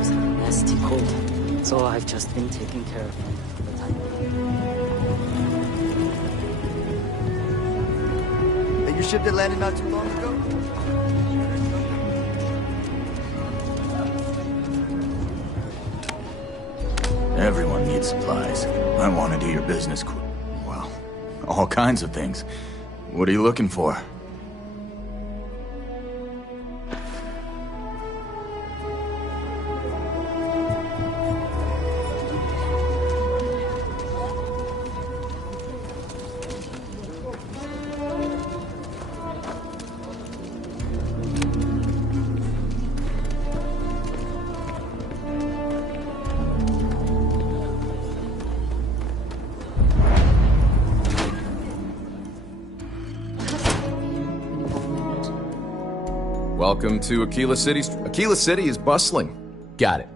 was having a nasty cold, so I've just been taking care of him for the time being. Hey, your ship that landed not too long ago? Everyone needs supplies. I want to do your business well, all kinds of things. What are you looking for? Welcome to Aquila City. Aquila City is bustling. Got it.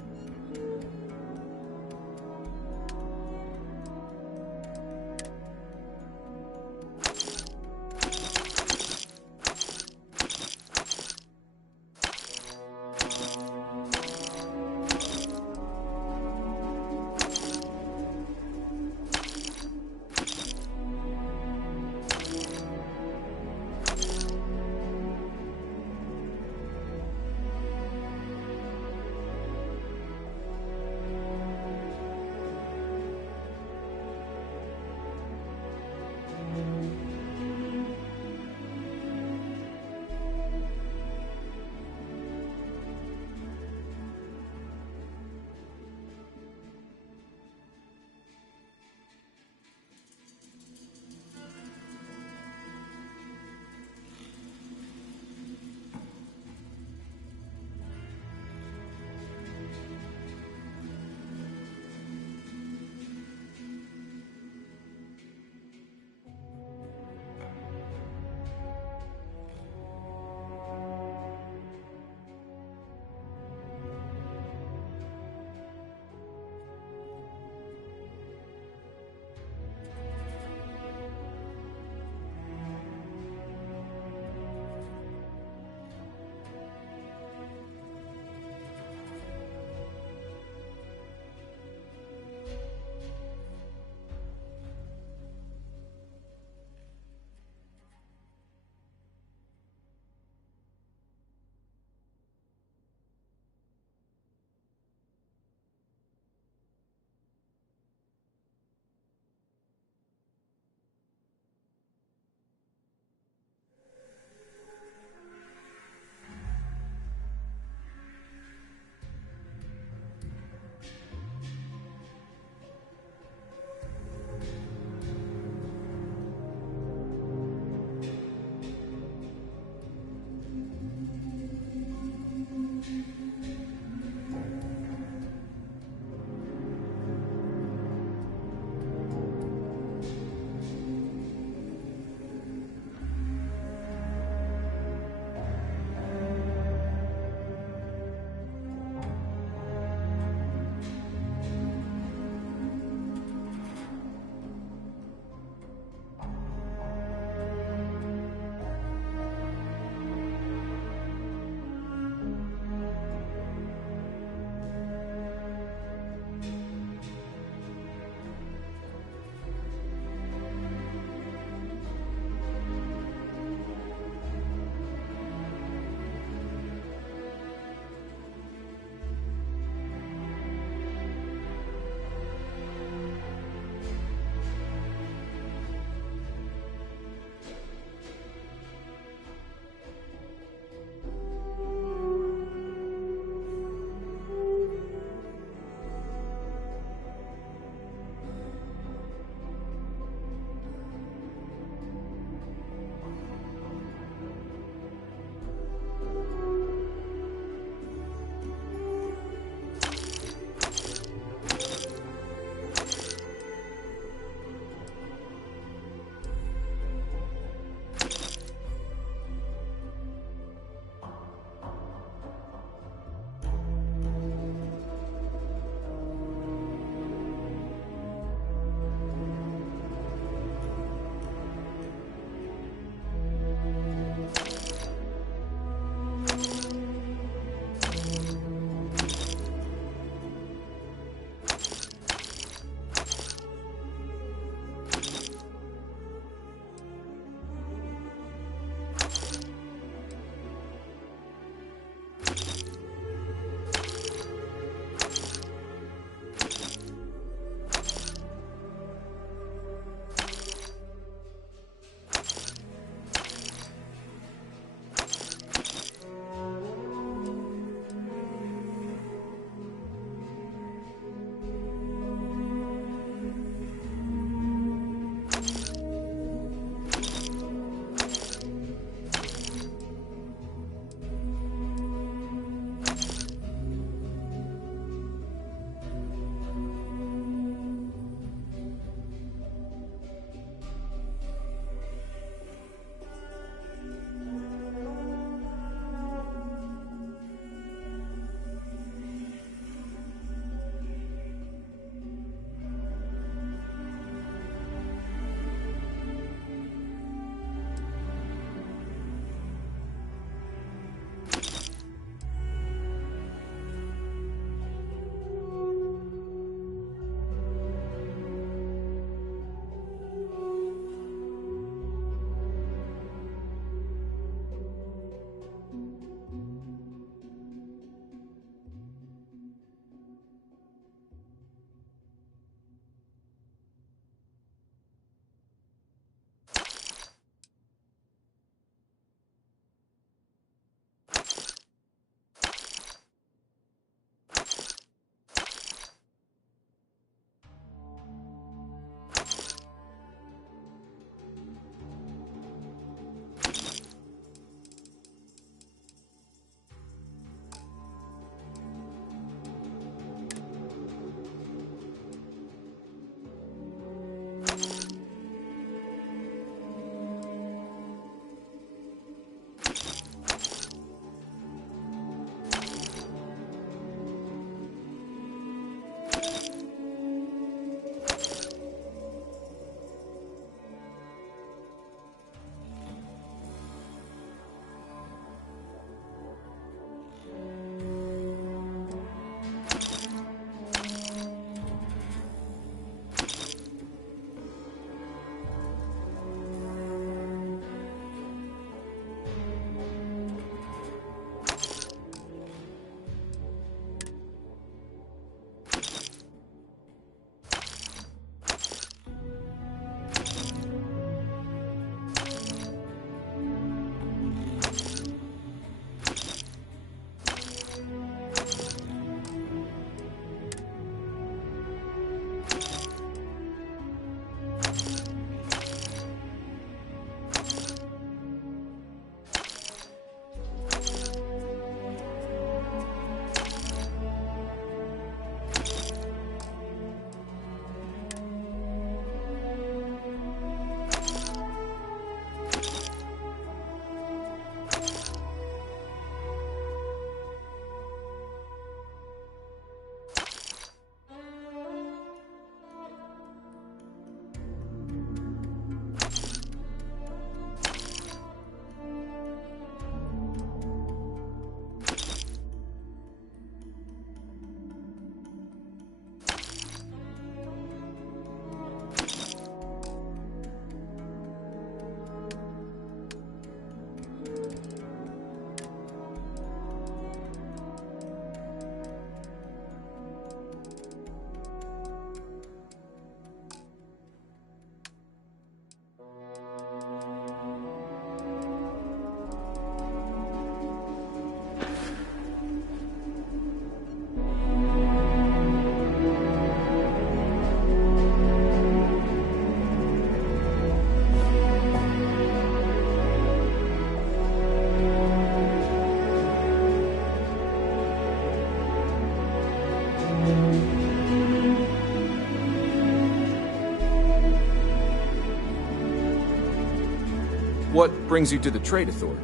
What brings you to the Trade Authority?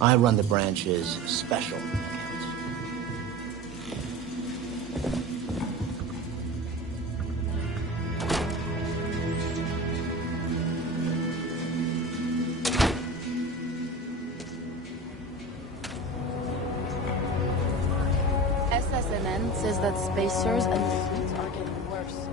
I run the branch's special accounts. SSNN says that spacers and the fleet are getting worse.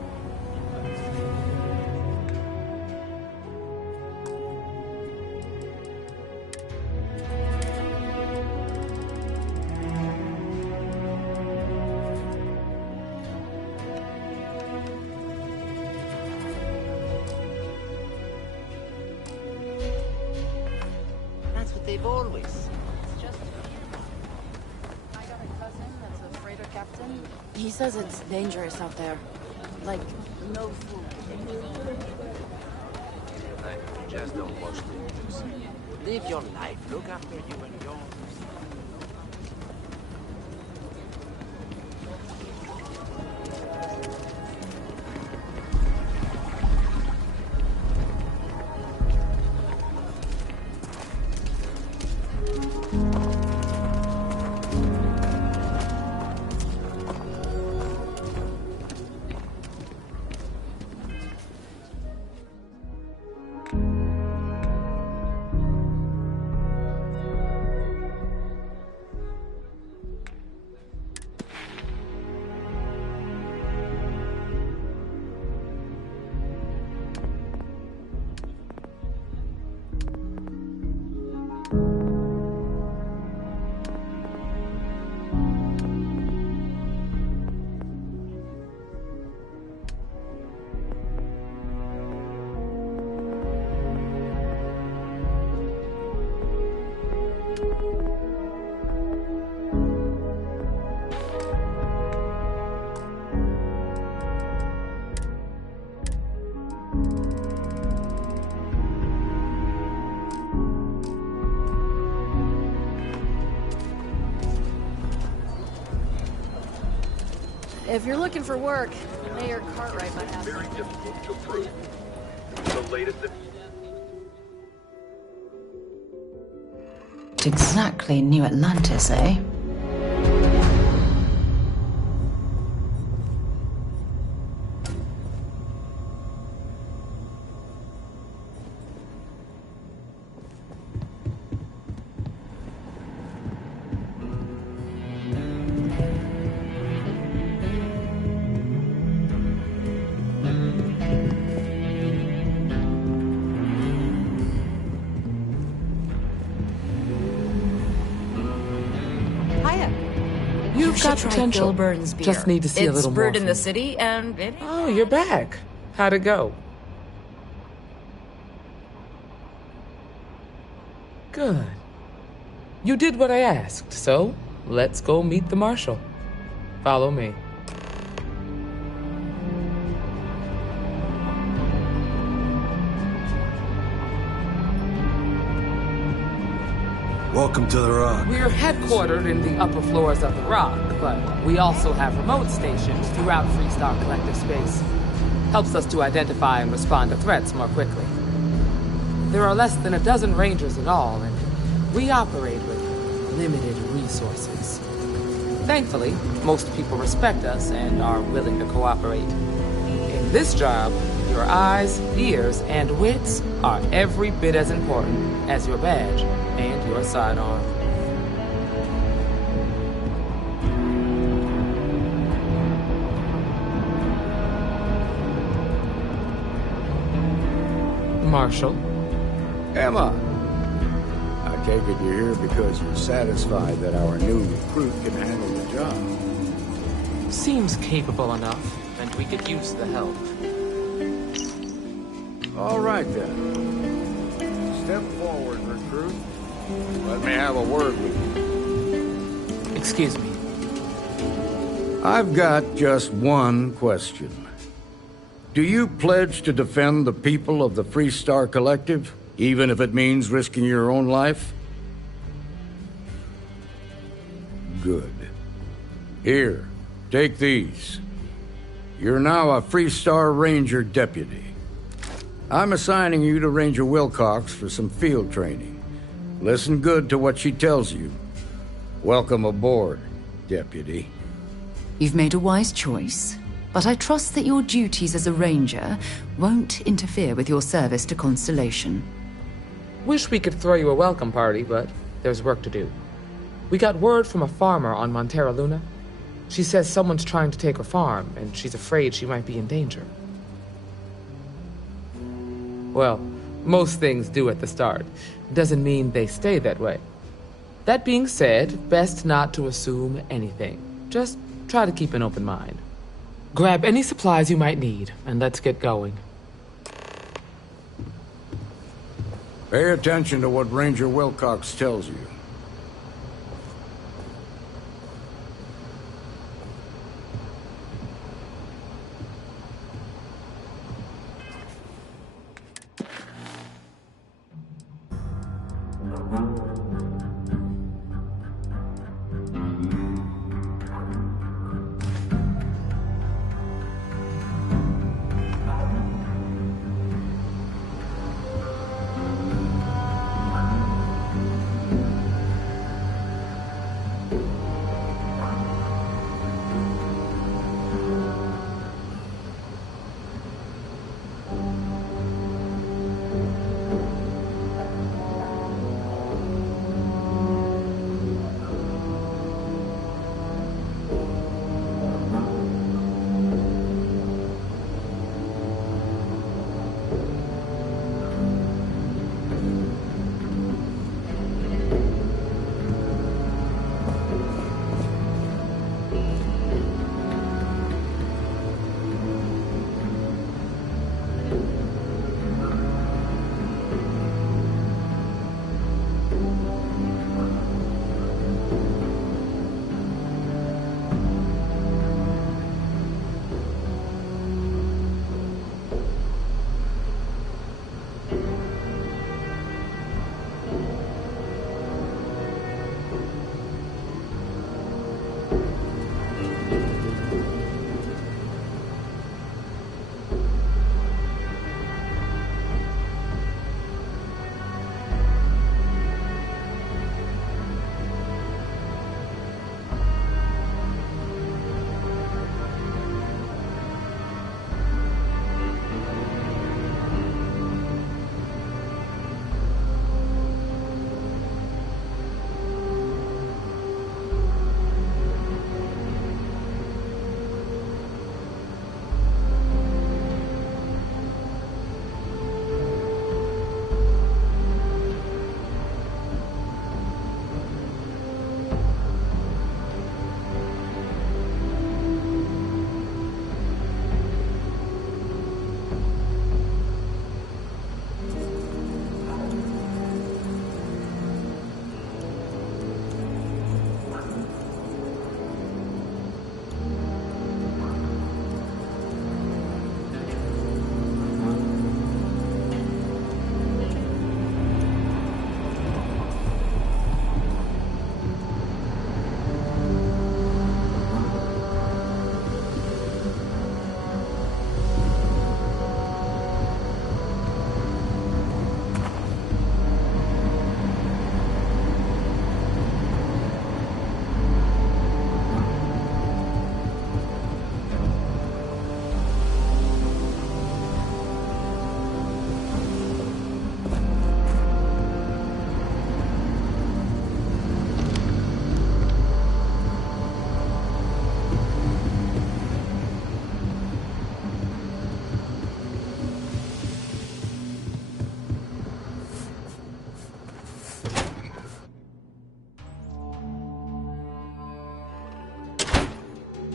That's what they've always said. It's just I got a cousin that's a freighter captain. He says it's dangerous out there. Like, no food. Just don't watch the news. Live your life. Look after you and yours. If you're looking for work, Mayor Cartwright might have Very something. difficult to prove. The latest. Exactly New Atlantis, eh? You've got potential. Burns beer. Just need to see a little more. It's brewed in from the you. city, and it. Oh, you're back. How'd it go? Good. You did what I asked, so let's go meet the marshal. Follow me. Welcome to the Rock. We're headquartered in the upper floors of the Rock, but we also have remote stations throughout Freestar Collective space. Helps us to identify and respond to threats more quickly. There are less than a dozen rangers in all, and we operate with limited resources. Thankfully, most people respect us and are willing to cooperate. In this job, your eyes, ears, and wits are every bit as important as your badge and your sidearm. Marshal? Emma! I take it you're here because you're satisfied that our new recruit can handle the job. Seems capable enough, and we could use the help. All right, then. Step forward, recruit. Let me have a word with you. Excuse me. I've got just one question. Do you pledge to defend the people of the Freestar Collective, even if it means risking your own life? Good. Here, take these. You're now a Freestar Ranger deputy. I'm assigning you to Ranger Wilcox for some field training. Listen good to what she tells you. Welcome aboard, deputy. You've made a wise choice, but I trust that your duties as a ranger won't interfere with your service to Constellation. Wish we could throw you a welcome party, but there's work to do. We got word from a farmer on Montera Luna. She says someone's trying to take her farm, and she's afraid she might be in danger. Well, most things do at the start. Doesn't mean they stay that way. That being said, best not to assume anything. Just try to keep an open mind. Grab any supplies you might need, and let's get going. Pay attention to what Ranger Wilcox tells you.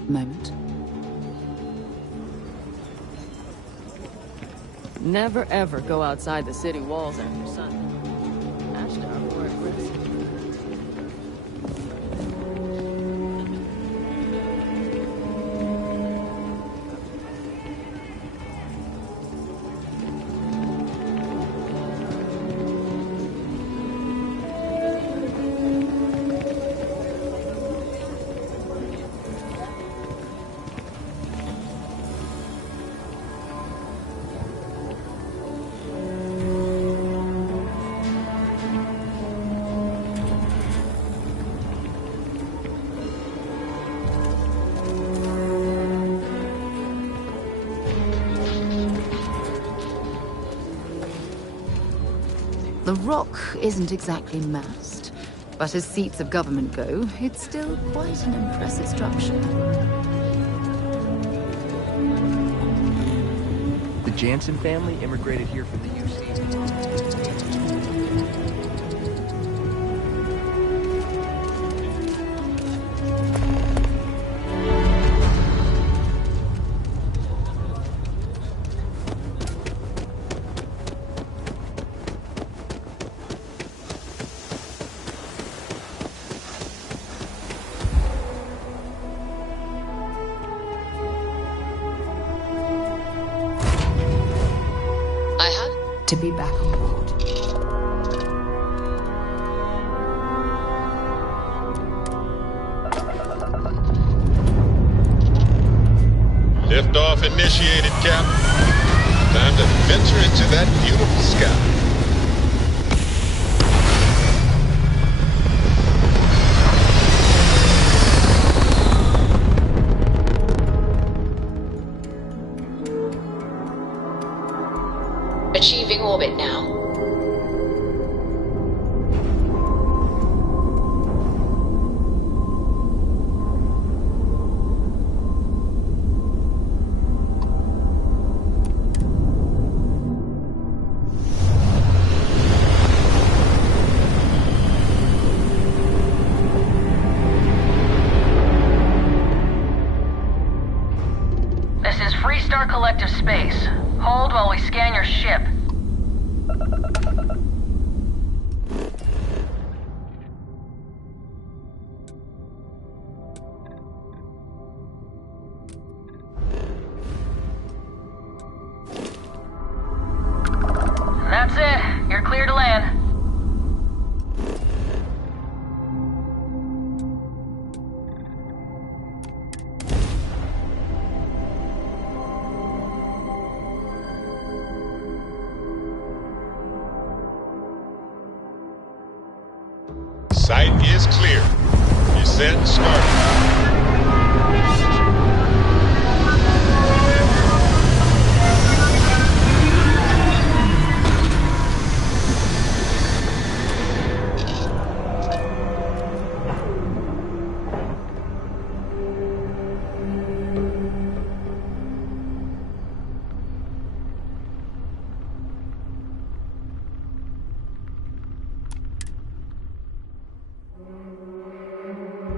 Moment. Never ever go outside the city walls after sundown. Ashtar wore it risk. the rock isn't exactly massed, but as seats of government go, it's still quite an impressive structure. The Jansen family immigrated here from the UC. To be back on board. Liftoff initiated, Cap. Time to venture into that beautiful sky. Achieving orbit now. This is Freestar Collective Space. Hold while we scan your ship. That's it. You're clear to land. Sight is clear. Descent started.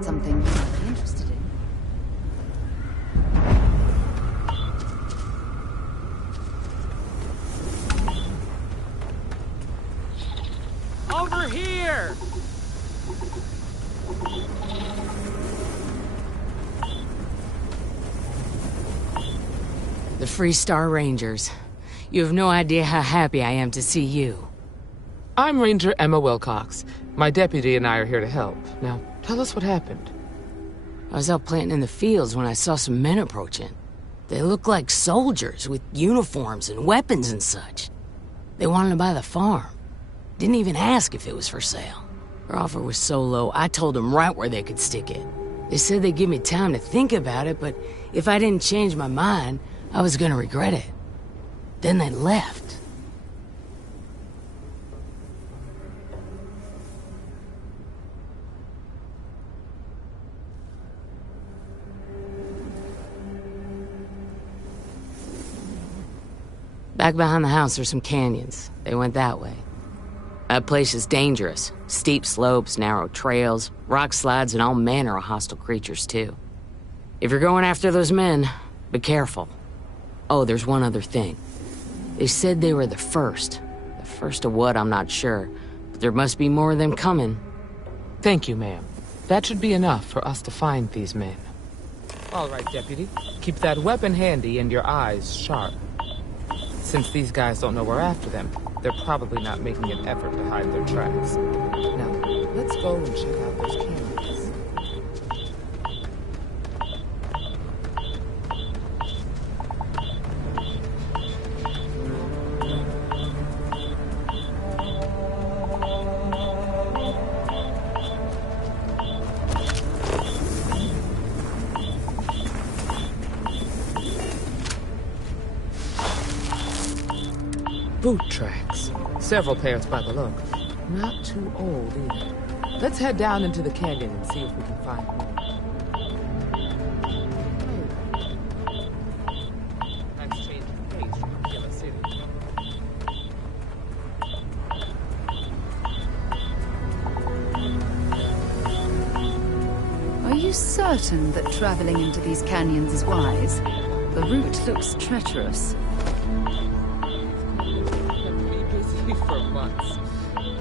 Something you might be interested in. Over here! The Freestar Rangers. You have no idea how happy I am to see you. I'm Ranger Emma Wilcox. My deputy and I are here to help. Now, tell us what happened. I was out planting in the fields when I saw some men approaching. They looked like soldiers with uniforms and weapons and such. They wanted to buy the farm. Didn't even ask if it was for sale. Their offer was so low, I told them right where they could stick it. They said they'd give me time to think about it, but if I didn't change my mind, I was gonna regret it. Then they left. Back behind the house there's some canyons. They went that way. That place is dangerous. Steep slopes, narrow trails, rock slides, and all manner of hostile creatures, too. If you're going after those men, be careful. Oh, there's one other thing. They said they were the first. The first of what, I'm not sure. But there must be more of them coming. Thank you, ma'am. That should be enough for us to find these men. All right, Deputy. Keep that weapon handy and your eyes sharp. Since these guys don't know we're after them, they're probably not making an effort to hide their tracks. Now, let's go and check out those canyons. Boot tracks. Several pairs by the look. Not too old either. Let's head down into the canyon and see if we can find more. Nice change of pace from Aquila City. Are you certain that traveling into these canyons is wise? The route looks treacherous. Me busy for months.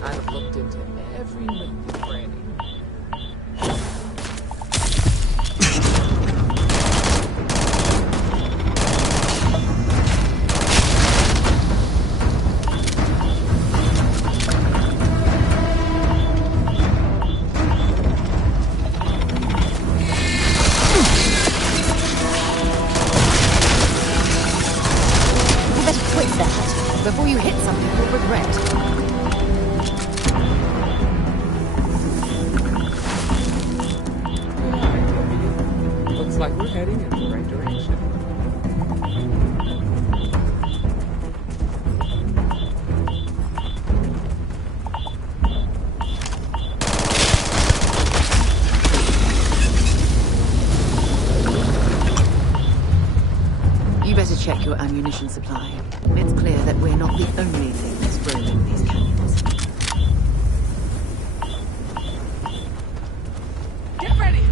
I've looked into every nook and cranny. Before you hit something you'll regret. Looks like we're heading in the right direction. You better check your ammunition supply. It's clear that we're not the only things roaming these canyons. Get ready!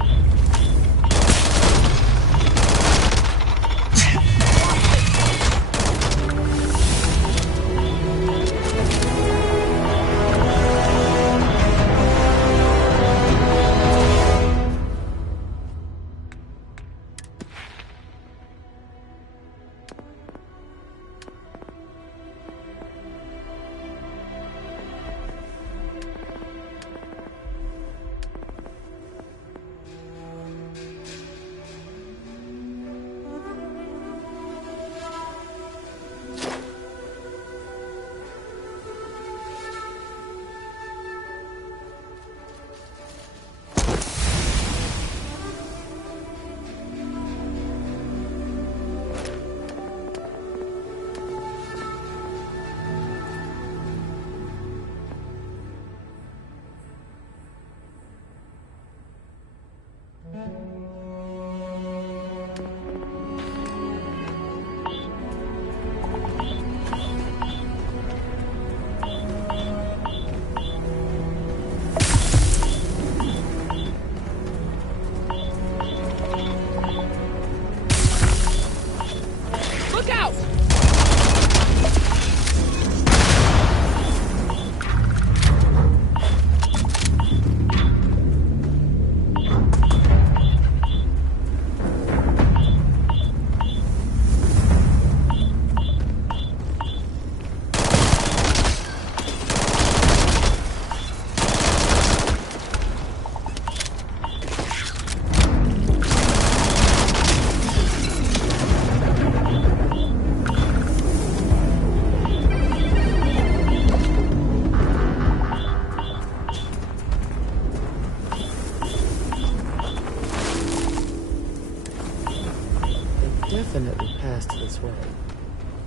Definitely passed this way.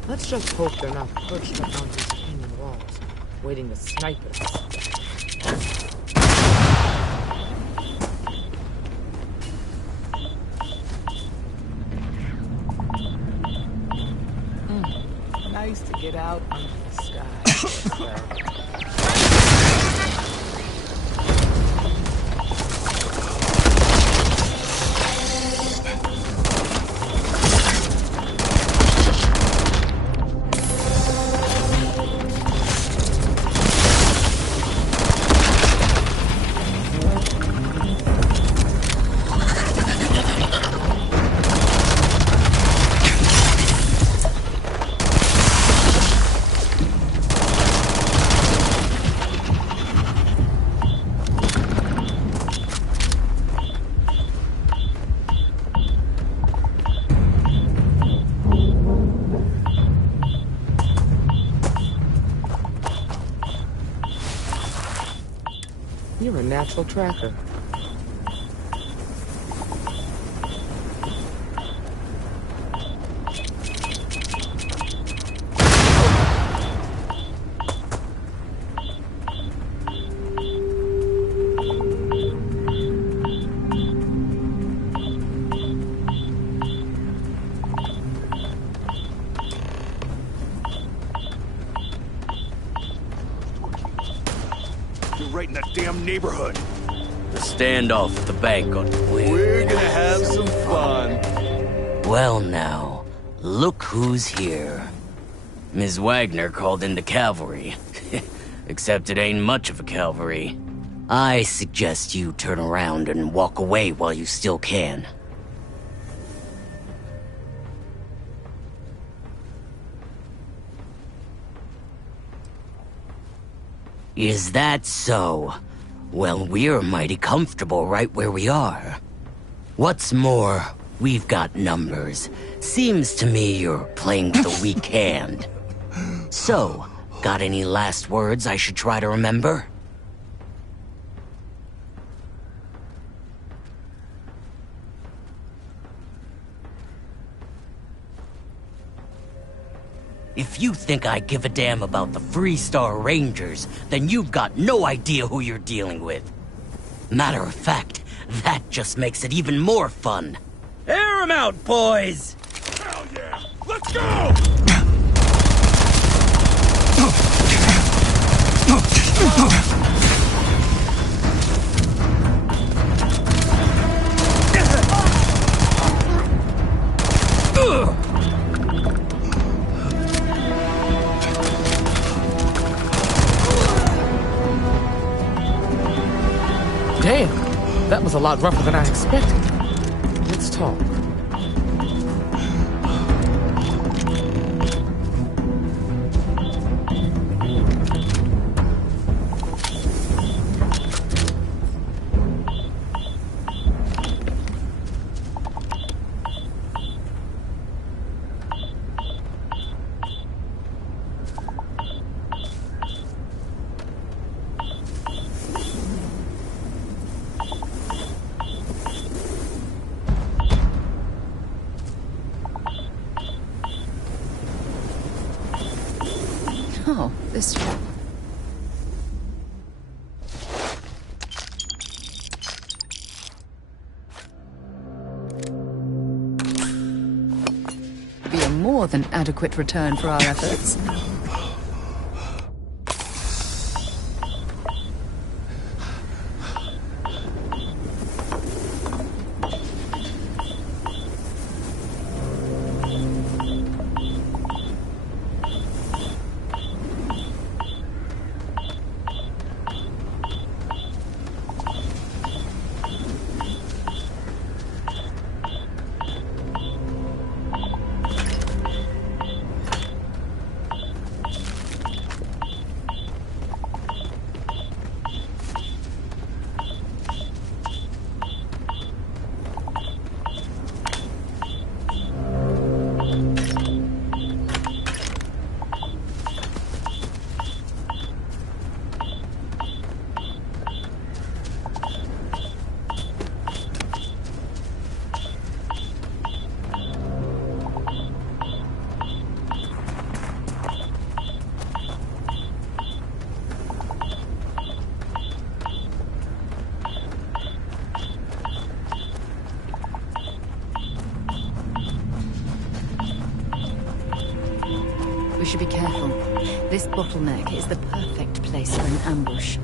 Let's just hope they're not perched up on these canyon walls, waiting to snipe us. Nice to get out under the sky. You're a natural tracker. neighborhood. The standoff at the bank got weird. We're gonna have some fun. Well now, look who's here. Ms. Wagner called in the cavalry. Except it ain't much of a cavalry. I suggest you turn around and walk away while you still can. Is that so? Well, we're mighty comfortable right where we are. What's more, we've got numbers. Seems to me you're playing with a weak hand. So, got any last words I should try to remember? If you think I give a damn about the Freestar Rangers, then you've got no idea who you're dealing with. Matter of fact, that just makes it even more fun. Air 'em out, boys! Hell yeah! Let's go! Damn, that was a lot rougher than I expected. Let's talk. Oh, this one. Be a more than adequate return for our efforts. We should be careful. This bottleneck is the perfect place for an ambush.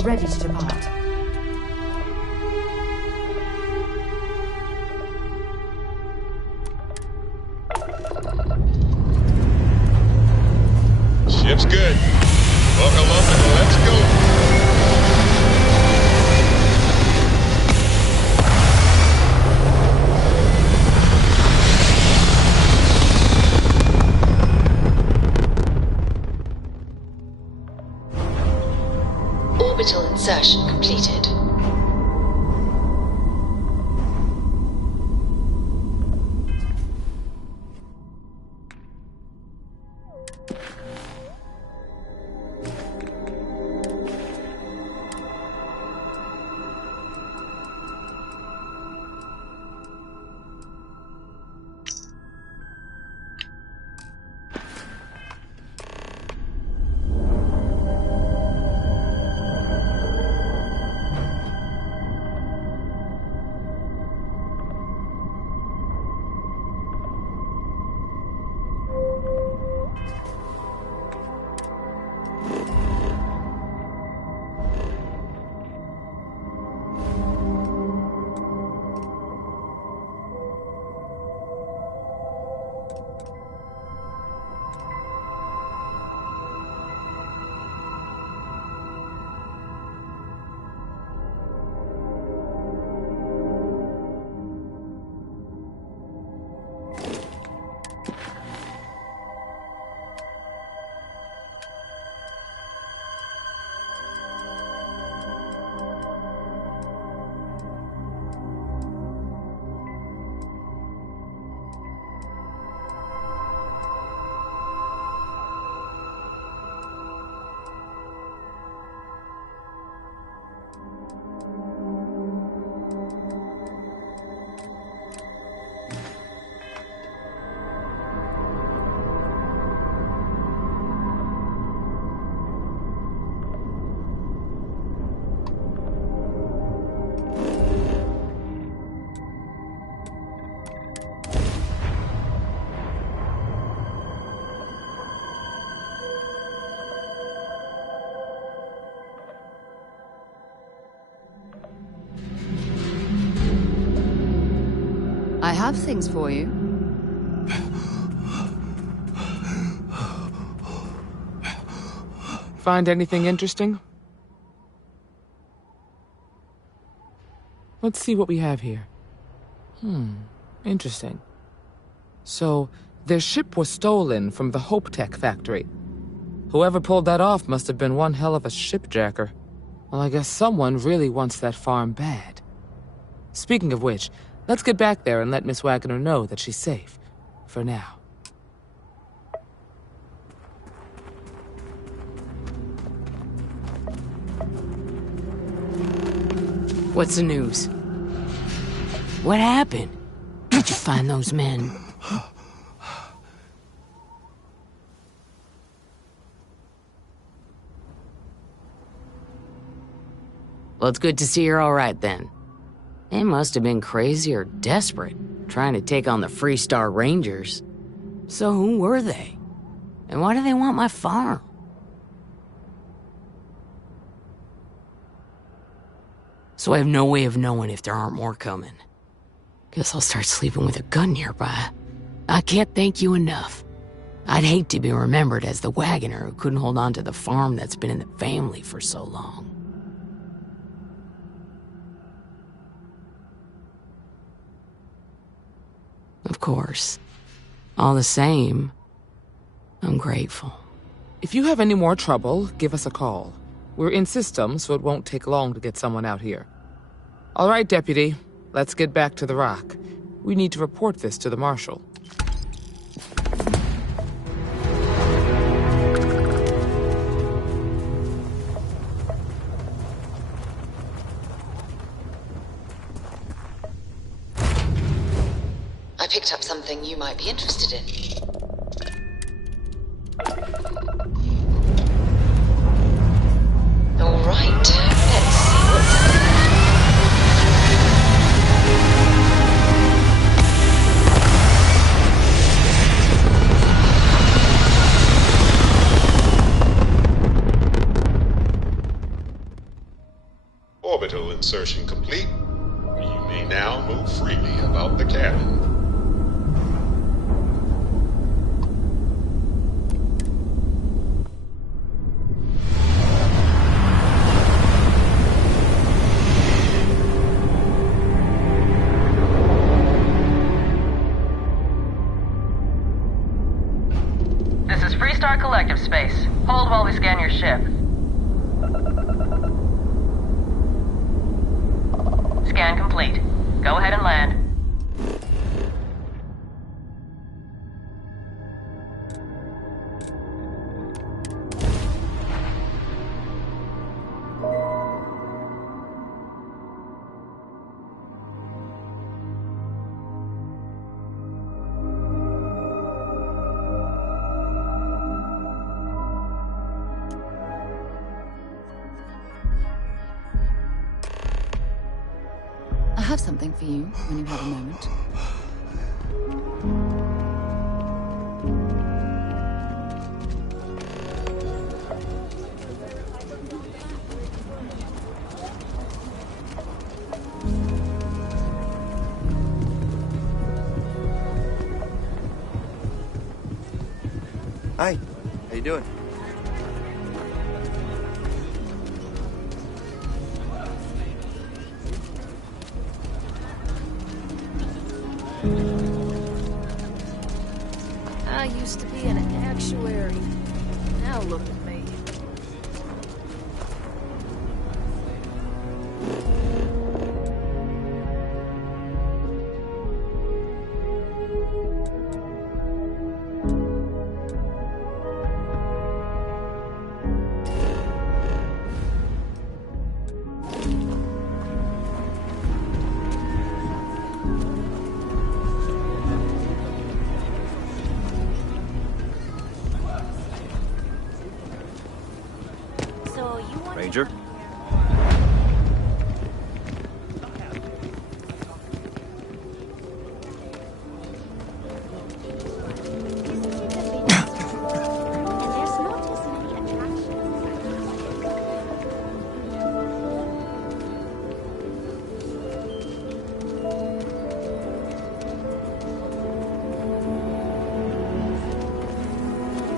We're ready to depart. Ship's good. Buckle up and let's go. Orbital insertion completed. I have things for you. Find anything interesting? Let's see what we have here. Interesting. So, their ship was stolen from the Hope Tech factory. Whoever pulled that off must have been one hell of a shipjacker. Well, I guess someone really wants that farm bad. Speaking of which, let's get back there and let Miss Wagner know that she's safe. For now. What's the news? What happened? Did you find those men? Well, it's good to see you're all right then. They must have been crazy or desperate, trying to take on the Freestar Rangers. So who were they? And why do they want my farm? So I have no way of knowing if there aren't more coming. Guess I'll start sleeping with a gun nearby. I can't thank you enough. I'd hate to be remembered as the wagoner who couldn't hold on to the farm that's been in the family for so long. Of course. All the same, I'm grateful. If you have any more trouble, give us a call. We're in system, so it won't take long to get someone out here. All right, Deputy. Let's get back to the Rock. We need to report this to the Marshal. I picked up something you might be interested in. All right, let's see what's up there. insertion complete. You may now move freely about the cabin. This is Freestar Collective Space. Hold while we scan your ship. Scan complete. Go ahead and land. I have something for you when you have a moment. Hi, how you doing? I used to be an actuary. Now look at me. Ranger?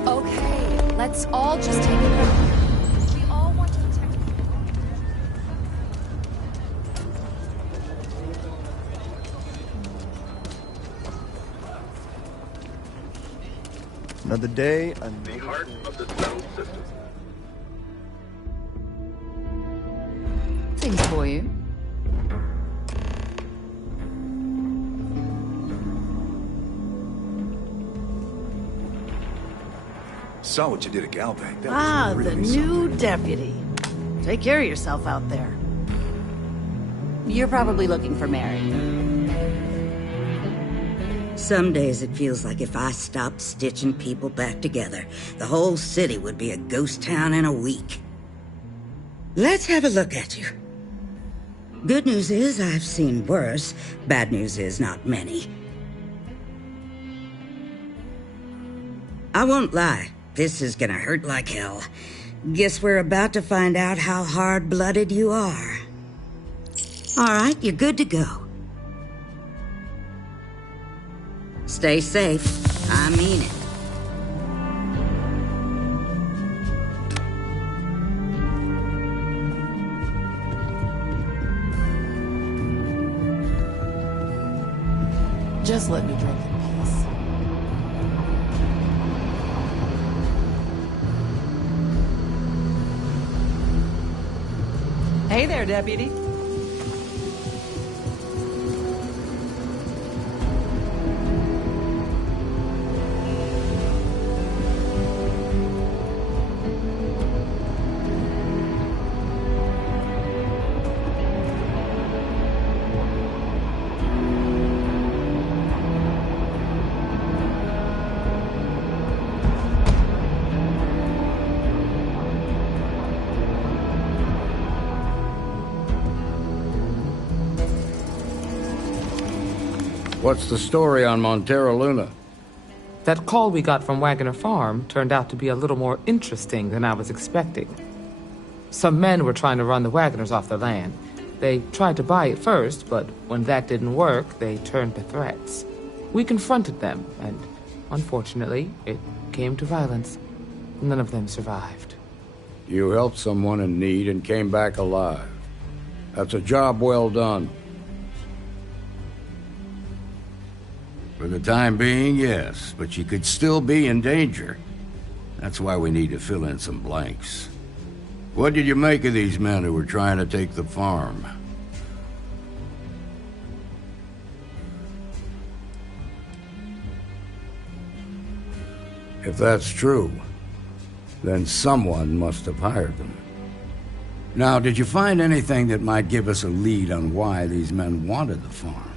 Okay, let's all just take a breath. We all want to protect. Another day, The heart of the settled system. Things for you. Saw what you did at Galbank. Ah, the new deputy. Take care of yourself out there. You're probably looking for Mary. Some days it feels like if I stopped stitching people back together, the whole city would be a ghost town in a week. Let's have a look at you. Good news is I've seen worse. Bad news is not many. I won't lie. This is gonna hurt like hell. Guess we're about to find out how hard-blooded you are. All right, you're good to go. Stay safe. I mean it. Just let me drink in peace. Hey there, deputy. What's the story on Montero Luna? That call we got from Wagoner Farm turned out to be a little more interesting than I was expecting. Some men were trying to run the Wagoners off the land. They tried to buy it first, but when that didn't work, they turned to threats. We confronted them, and unfortunately, it came to violence. None of them survived. You helped someone in need and came back alive. That's a job well done. For the time being, yes, but you could still be in danger. That's why we need to fill in some blanks. What did you make of these men who were trying to take the farm? If that's true, then someone must have hired them. Now, did you find anything that might give us a lead on why these men wanted the farm?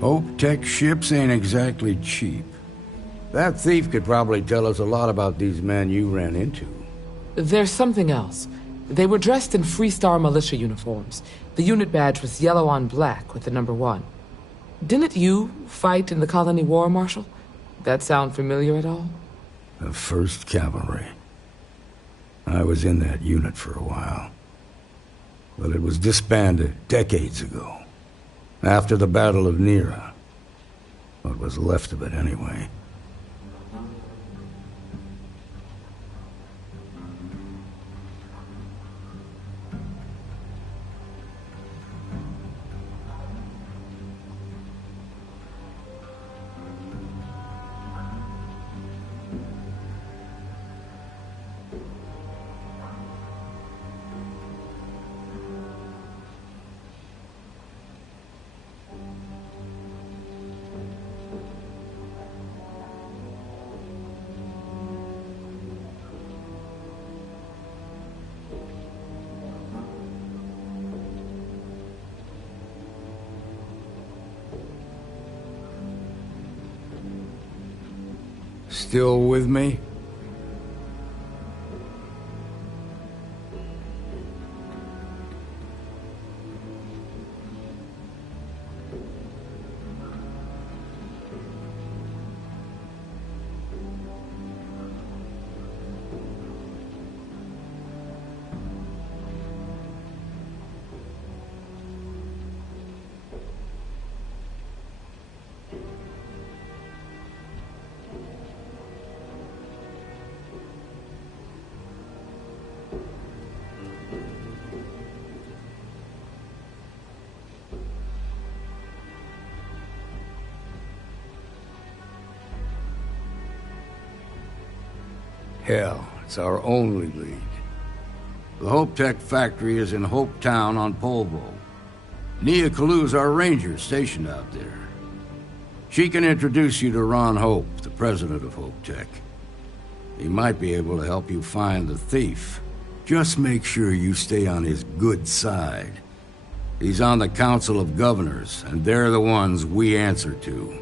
Hope Tech ships ain't exactly cheap. That thief could probably tell us a lot about these men you ran into. There's something else. They were dressed in Freestar militia uniforms. The unit badge was yellow on black with the number 1. Didn't you fight in the Colony War, Marshal? That sound familiar at all? The 1st Cavalry. I was in that unit for a while. But it was disbanded decades ago. After the Battle of Nera. What was left of it, anyway. Still with me? Hell, it's our only lead. The Hope Tech factory is in Hope Town on Polvo. Nia Kalu's our ranger stationed out there. She can introduce you to Ron Hope, the president of Hope Tech. He might be able to help you find the thief. Just make sure you stay on his good side. He's on the Council of Governors, and they're the ones we answer to.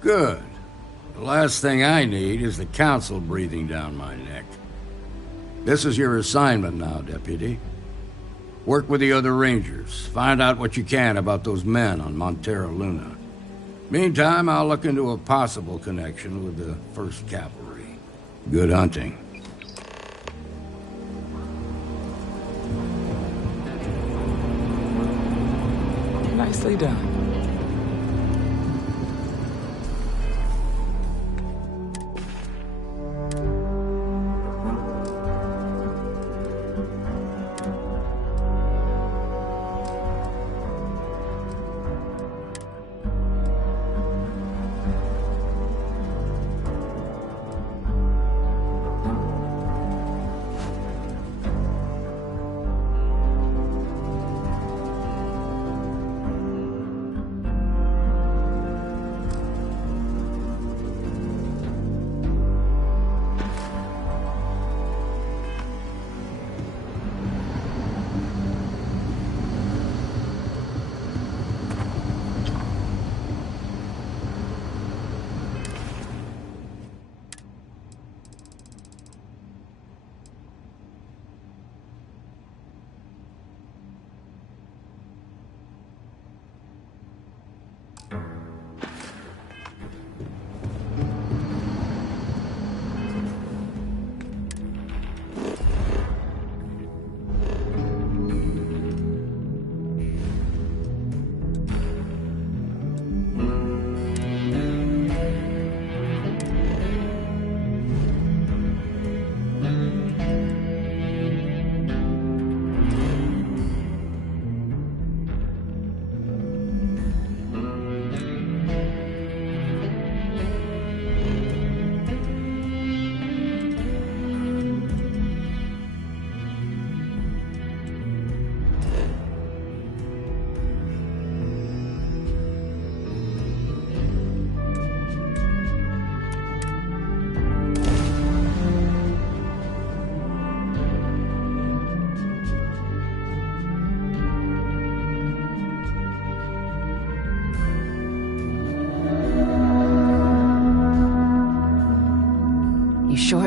Good. The last thing I need is the Council breathing down my neck. This is your assignment now, Deputy. Work with the other Rangers. Find out what you can about those men on Montera Luna. Meantime, I'll look into a possible connection with the 1st Cavalry. Good hunting. Nicely done.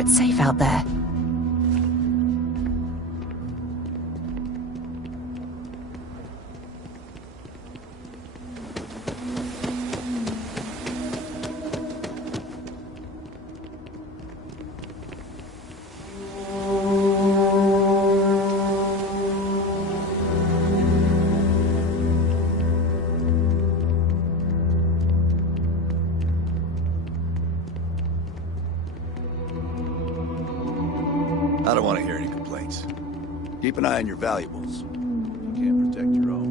It's safe out there. I don't want to hear any complaints. Keep an eye on your valuables. You can't protect your own.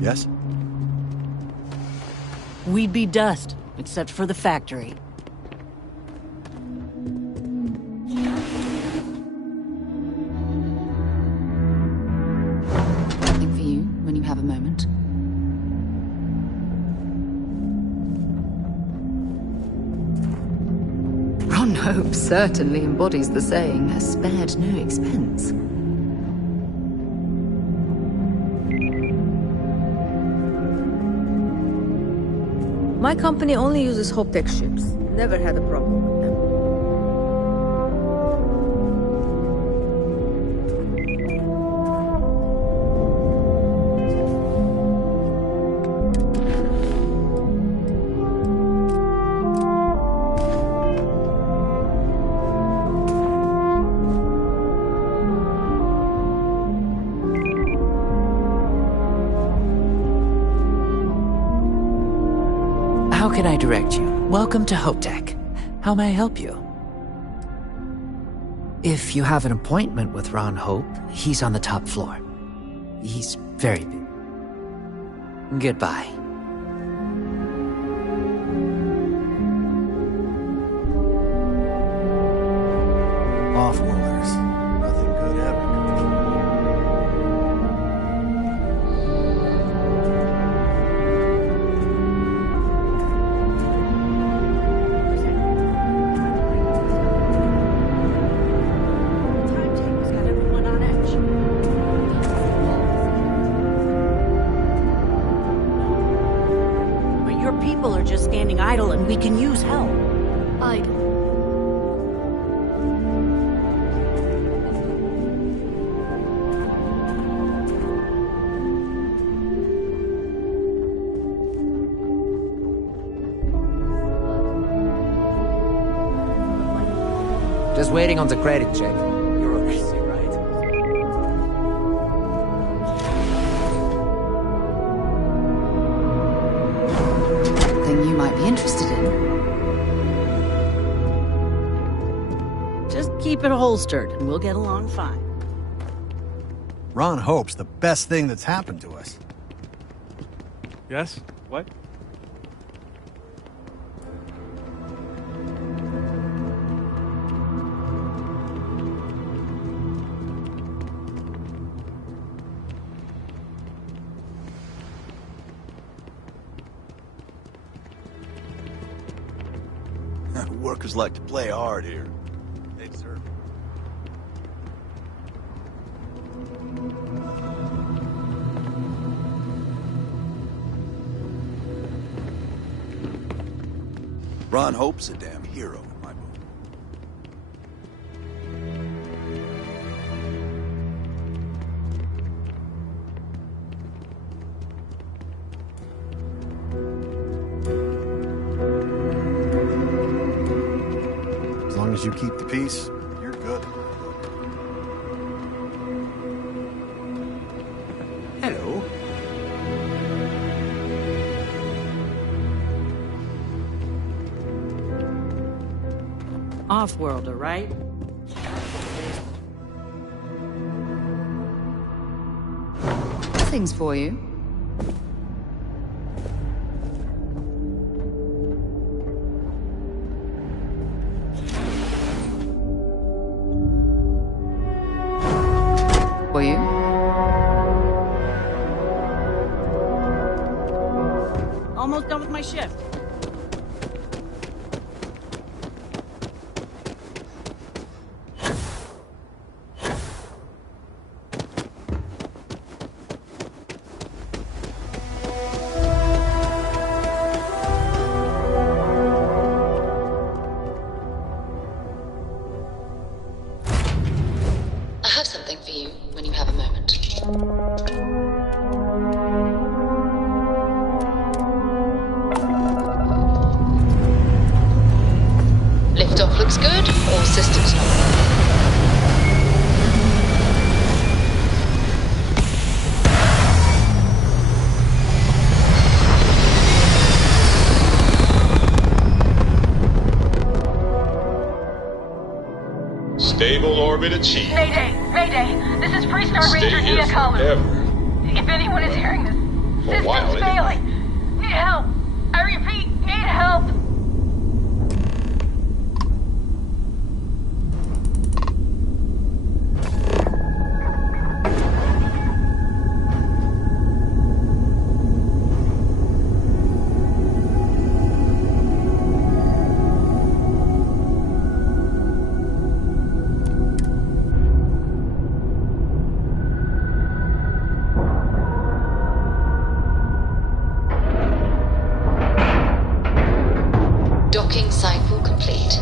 Yes? We'd be dust, except for the factory. Something for you when you have a moment. Ron Hope certainly embodies the saying, spared no expense. My company only uses Hoptech ships. Never had a problem with them. How can I direct you? Welcome to Hoptech. How may I help you? If you have an appointment with Ron Hope, he's on the top floor. He's very busy. Goodbye. Off-worlders. Nothing good ever comes from But your people are just standing idle and we can use help. Idle. Just waiting on the credit check. You're overseas, right? Thing you might be interested in. Just keep it holstered and we'll get along fine. Ron Hope's the best thing that's happened to us. Yes? What? Workers like to play hard here. They deserve it. Ron Hope's a damn hero in my book. As long as you keep the peace, you're good. Hello. Off-worlder, right? Things for you. For you. my ship. I have something for you when you have a moment. Liftoff looks good, or systems not? Stable orbit achieved. Mayday! Mayday! This is Freestar Stay Ranger here Nia Kalu. forever. If anyone is hearing this, For a while, system's anyway. failing. Need help. I repeat, need help. Docking cycle complete.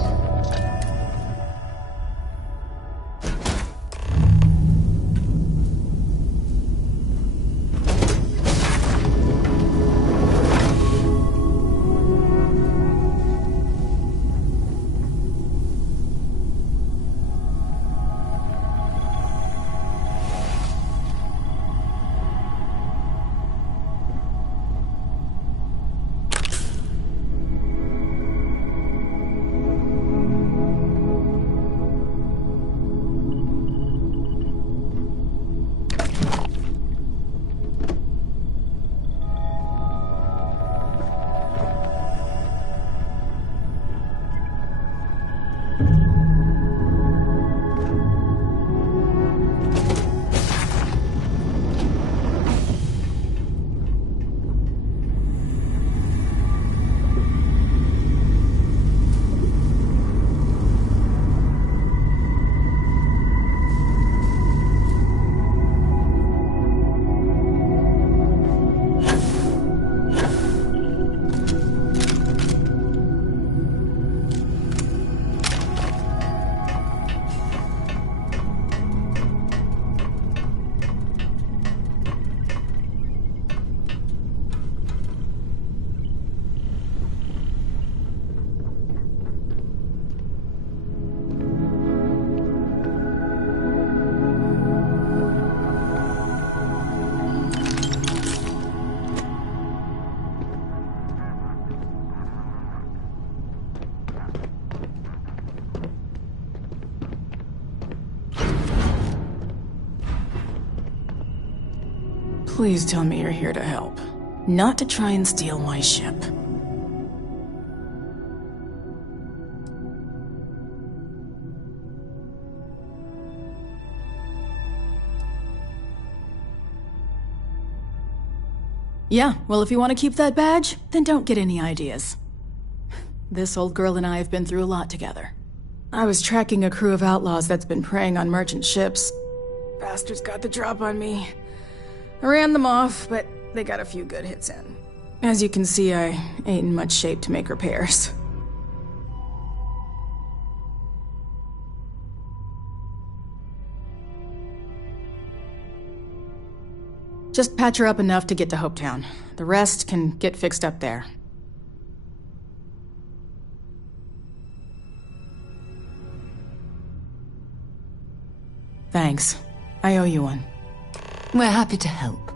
Please tell me you're here to help, not to try and steal my ship. Yeah, well, if you want to keep that badge, then don't get any ideas. This old girl and I have been through a lot together. I was tracking a crew of outlaws that's been preying on merchant ships. Bastards got the drop on me. I ran them off, but they got a few good hits in. As you can see, I ain't in much shape to make repairs. Just patch her up enough to get to Hopetown. The rest can get fixed up there. Thanks. I owe you one. We're happy to help.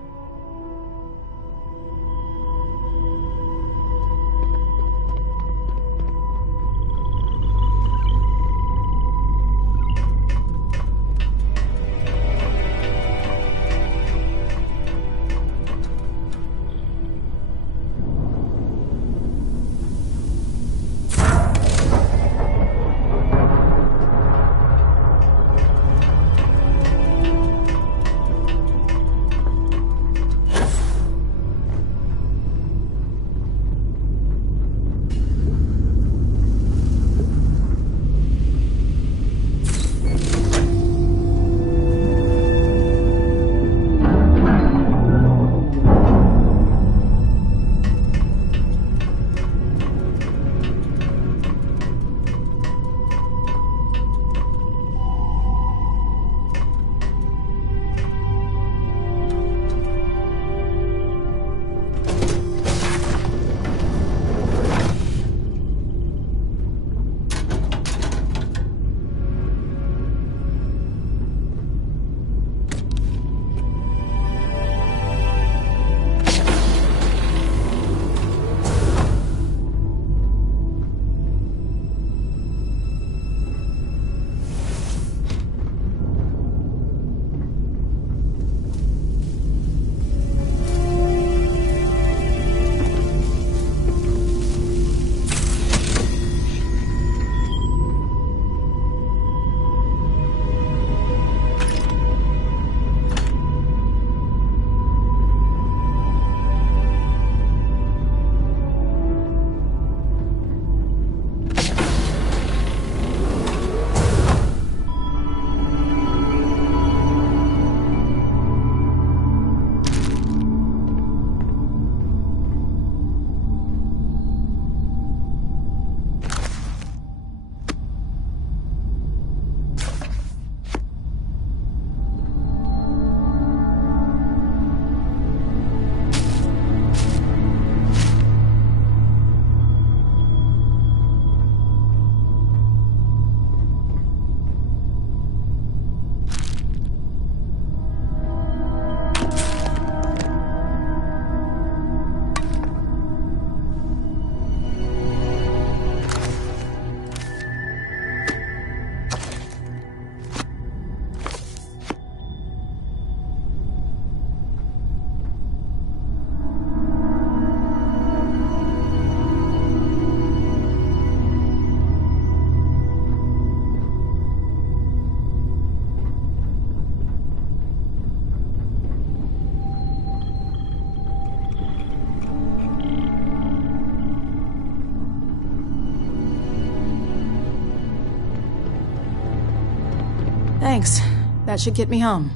Thanks. That should get me home.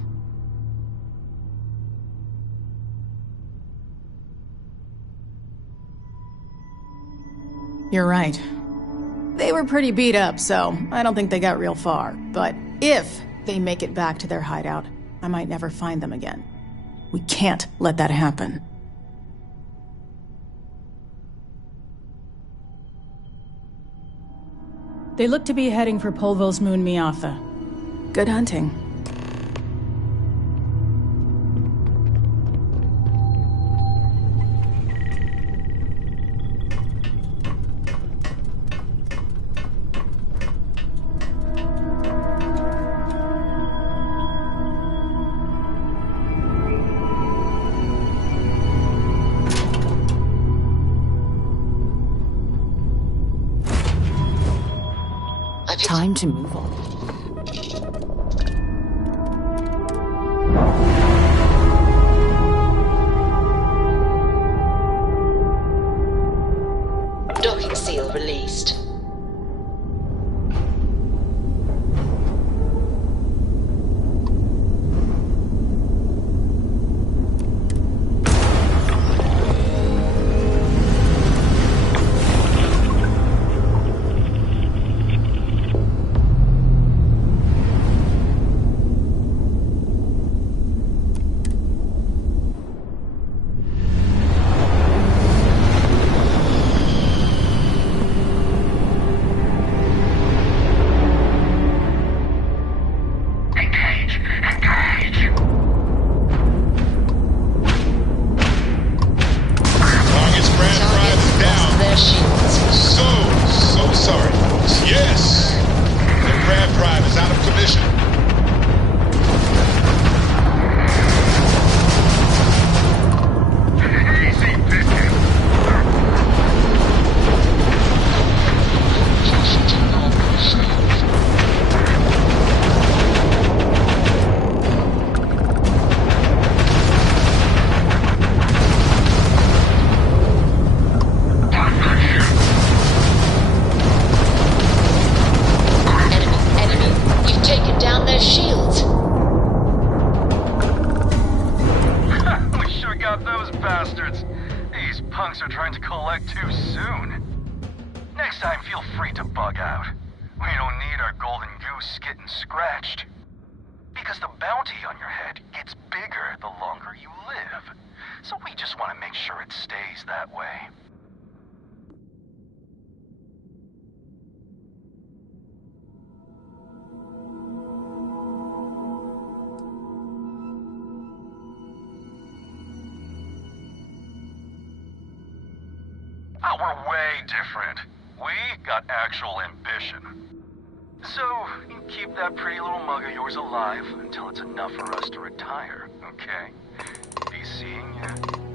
You're right. They were pretty beat up, so I don't think they got real far. But if they make it back to their hideout, I might never find them again. We can't let that happen. They look to be heading for Polvo's moon Miatha. Good hunting. Time to move on. Docking seal released. We're way different. We got actual ambition. So, you keep that pretty little mug of yours alive until it's enough for us to retire, okay? Be seeing ya.